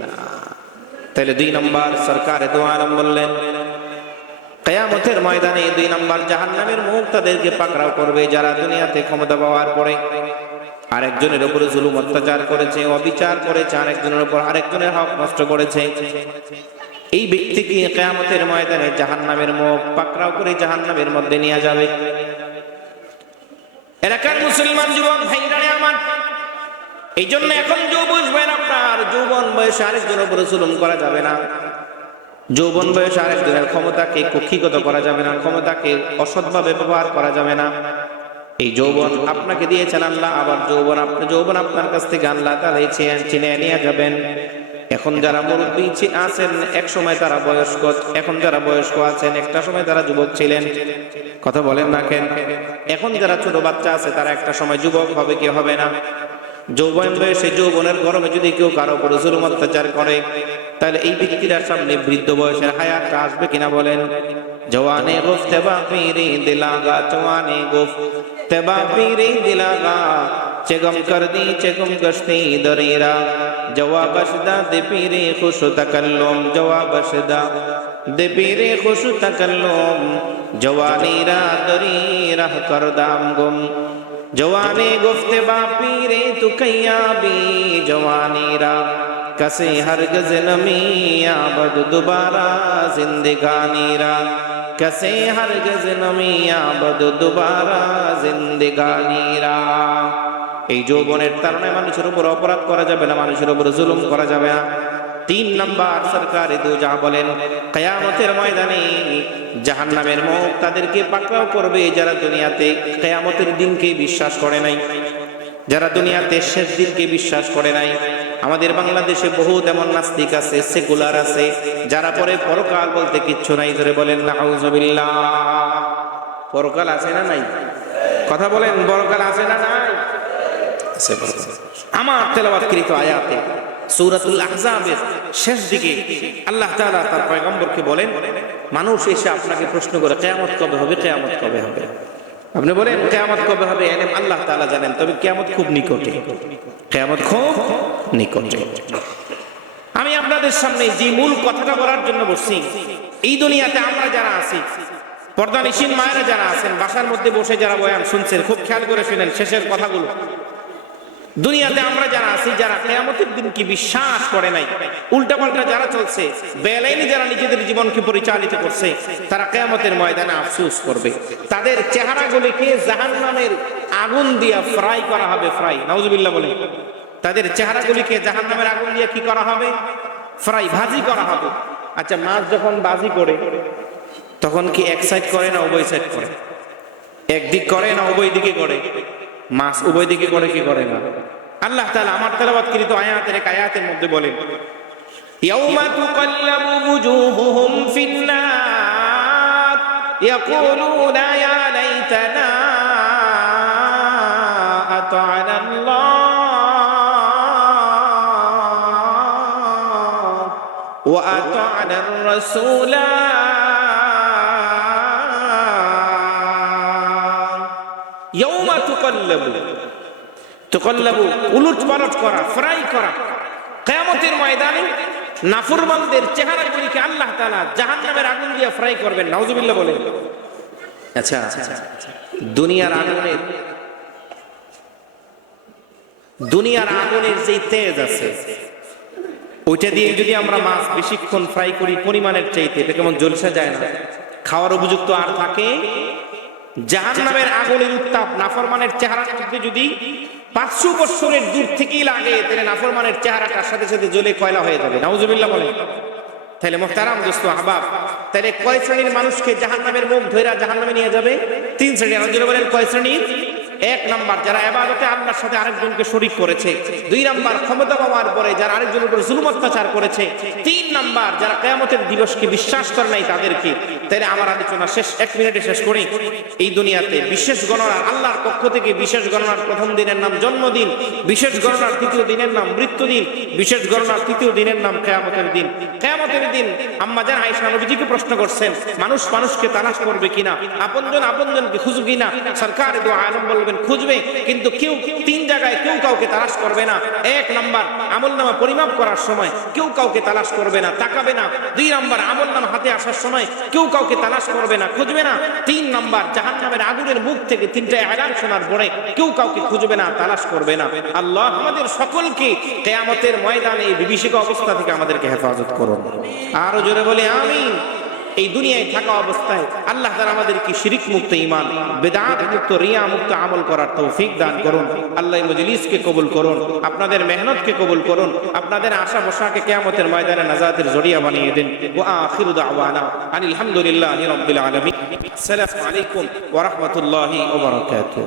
না। তাহলে 2 নম্বর সরকারে দো আলম বললেন কিয়ামতের ময়দানে 2 নম্বর জাহান্নামের মুখ তাদেরকে পাকড়াও করবে যারা দুনিয়াতে ক্ষমতা পাওয়ার পরে আরেকজনের উপরে জুলুম অত্যাচার করেছে, অবিচার করেছে, আরেকজনের উপর আরেকজনের হক নষ্ট করেছে। এই ব্যক্তিকে কিয়ামতের ময়দানে জাহান্নামের মুখ পাকড়াও করে জাহান্নামের মধ্যে নিয়ে যাবে। এলাকার মুসলমান যুবক ভাইরা আমার, এই জন্য এখন যৌবন বয়স, আপনার যৌবন বয়সে আরেকজনের উপরে জুলুম করা যাবে না। যৌবন বয়সে আরেকজনের ক্ষমতাকে কুক্ষিগত করা যাবে না, ক্ষমতাকে অসৎভাবে ব্যবহার করা যাবে না। এই যৌবন আপনাকে দিয়েছেন আল্লাহ, আবার যৌবন আপনার কাছ থেকে আল্লাহ তাআলা চিনে নিয়ে যাবেন। এখন যারা মুরব্বী আছেন এক সময় তারা বয়স্ক, এখন যারা বয়স্ক আছেন একটা সময় তারা যুবক ছিলেন। কথা বলেন না কেন? এখন যারা ছোট বাচ্চা আছে তারা একটা সময় যুবক হবে কি হবে না? যৌবন বয়সে যৌবনের গরমে যদি কেউ কারো উপরে জুলুম অত্যাচার করে তাহলে এই ব্যক্তিটার সামনে বৃদ্ধ বয়সের হায়াতটা আসবে কিনা বলেন? জওয়ানে গুফতে বাপিরি দিলাগা, জওয়ানে গুফতে বাপিরি দিলাগা, চেগম কর দি চেগম গশতি দরিরা। जवाब अशदा दे पीरे खुश तकल्लुम जवाब अशदा दे पीरे खुश तकल्लुम जवानी रा दरी रह कर दाम गुम जवानी गुफ्ते बा पीरे तू कयाबी जवानी रा कसे हरगज नमी आबद दोबारा जिंदगानी रा कसे हरगज नमी आबद दोबारा जिंदगानी रा। এই যৌবনের তারণে মানুষের উপর অপরাধ করা যাবে না, মানুষের উপর জুলুম করা যাবে না। 3 নাম্বার সরকারে দুজা বলেন কিয়ামতের ময়দানে জাহান্নামের মুখ তাদেরকে পাকড়াও করবে যারা দুনিয়াতে কিয়ামতের দিনকে বিশ্বাস করে নাই, যারা দুনিয়াতে শেষ দিনকে বিশ্বাস করে নাই। আমাদের বাংলাদেশে বহুত এমন নাস্তিক আছে, সেকুলার আছে, যারা পরে পরকাল বলতে কিচ্ছু নাই। ধরে বলেন নাউজুবিল্লাহ। পরকাল আছে না নাই? কথা বলেন, পরকাল আছে না নাই? আমার তেলাওয়াতকৃত আয়াতে সূরাতুল আহজাবের শেষ দিকে আল্লাহ তাআলা তার পয়গম্বরকে বলেন, মানুষ এসে আপনাকে প্রশ্ন করে কিয়ামত কবে হবে, কিয়ামত কবে হবে। আপনি বলেন কিয়ামত কবে হবে, এলেম আল্লাহ তাআলা জানেন, তবে কিয়ামত খুব নিকটে, কিয়ামত খুব নিকটে। আমি আপনাদের সামনে যে মূল কথাটা বলার জন্য বসছি, এই দুনিয়াতে আমরা যারা আছি, পর্দানিশীন মায়েরা যারা আছেন, বাসার মধ্যে বসে যারা বয়ান শুনছেন, খুব খেয়াল করে শুনেন শেষের কথাগুলো। দুনিয়াতে আমরা যারা আছি, যারা কিয়ামতের দিনকে বিশ্বাস করে নাই, উল্টাপাল্টা যারা চলছে, বেলাইনি যারা নিজেদের জীবনকে পরিচালিত করছে, তারা কিয়ামতের ময়দানে আফসোস করবে। তাদের চেহারাগুলিকে জাহান্নামের আগুন দিয়ে ফ্রাই করা হবে, ফ্রাই, নাউজুবিল্লাহ বলে। তাদের চেহারাগুলিকে জাহান্নামের আগুন দিয়ে কি করা হবে? ফ্রাই, ভাজি করা হবে। আচ্ছা, মাছ যখন ভাজি করে তখন কি এক সাইড করে না উভয় সাইড করে? একদিক করে না উভয় দিকে করে? মাছ উভয় দিকে করে কি করে না? আল্লাহ তাআলা আমার তেলাওয়াতকৃত আয়াতের এক আয়াতের মধ্যে বলেন, ইয়াউমা তুকাল্লাবু ওয়ুজুহুহুম ফিন্নার ইয়াকুলুনা ইয়া লাইতানা আতা'না আল্লাহ ওয়া আতা'না আর-রাসূলা ইয়াউমা তুকাল্লাবু উলট পালট করা, ফ্রাই করা। কিয়ামতের ময়দানে নাফরমানদের চেহারাগুলিকে আল্লাহ তাআলা জাহান্নামের আগুন দিয়ে ফ্রাই করবেন, নাউজুবিল্লাহ বলেন। আচ্ছা, দুনিয়ার আগুনের যে তেজ আছে, ওইটা দিয়ে যদি আমরা মাছ বেশিক্ষণ ফ্রাই করি পরিমাণের চাইতে, এটা কেমন ঝলসে যায় না? খাওয়ার উপযুক্ত আর থাকে? জাহান্নামের আগুনের উত্তাপ নাফরমানের চেহারার মধ্যে যদি 500 বছরের দূর থেকেই লাগে, তাহলে নাফরমানের চেহারাটার সাথে সাথে জ্বলে কয়লা হয়ে যাবে, নাউজুবিল্লাহ বলেন। তাহলে মুহতারাম দোস্ত আহবাব, তাহলে কয় শ্রেণীর মানুষকে জাহান্নামের মুখ ধইরা জাহান্নামে নিয়ে যাবে? 3 শ্রেণী। আল্লাহ বলেন কয় শ্রেণী? 1 নাম্বার, যারা ইবাদতে আল্লাহর সাথে আরেকজনকে শরীক করেছে। 2 নাম্বার, ক্ষমতা পাওয়ার পরে যারা আরেকজনের উপর জুলুম অত্যাচার করেছে। 3 নাম্বার, যারা কিয়ামতের দিবসকে বিশ্বাস করে নাই তাদেরকে। তাহলে আমার আলোচনা শেষ 1 মিনিটে শেষ করি। এই দুনিয়াতে বিশেষ গণনা আল্লাহর পক্ষ থেকে, বিশেষ গণনার প্রথম দিনের নাম জন্মদিন, বিশেষ গণনার দ্বিতীয় দিনের নাম মৃত্যুদিন, বিশেষ গণনার তৃতীয় দিনের নাম কিয়ামতের দিন। কিয়ামতের দিন আম্মা জান আয়েশা নবীজিকে প্রশ্ন করছেন, মানুষ মানুষকে তালাশ করবে কিনা, আপনজন আপনজনকে খুঁজবে কিনা? সরকার দু আলম বলবেন খুঁজবে, কিন্তু কেউ 3 জায়গায় কেউ কাউকে তালাশ করবে না। 1 নাম্বার, আমলনামা পরিমাপ করার সময় কেউ কাউকে তালাশ করবে না, তাকাবে না। 2 নাম্বার, আমলনামা হাতে আসার সময় কেউ কাউকে তালাশ করবে না, খুঁজবে না। 3 নাম্বার, জাহান্নামের আগুনের মুখ থেকে 3টা এলান শোনার পরে কেউ কাউকে খুঁজবে না, তালাশ করবে না। আল্লাহ আমাদের সকলকে কিয়ামতের ময়দানে এই বিভীষিকা অবস্থা থেকে আমাদেরকে হেফাজত করুন। আরো জোরে বলে আমিন। এই দুনিয়ায় থাকা অবস্থায় আল্লাহ তাআলা আমাদেরকে শিরক মুক্ত ঈমান, বিদআত মুক্ত, রিয়া মুক্ত আমল করার তৌফিক দান করুন। আল্লাহ এই মজলিসকে কবুল করুন, আপনাদের মেহনতকে কবুল করুন, আপনাদের আশা ভরসাকে কিয়ামতের ময়দানে নাজাতের জরিয়া বানিয়ে দিন। ওয়া আখিরু দাওয়ানা আনিল হামদুলিল্লাহি রাব্বিল আলামিন। আসসালামু আলাইকুম ওয়া রাহমাতুল্লাহি ওয়া বারাকাতুহু।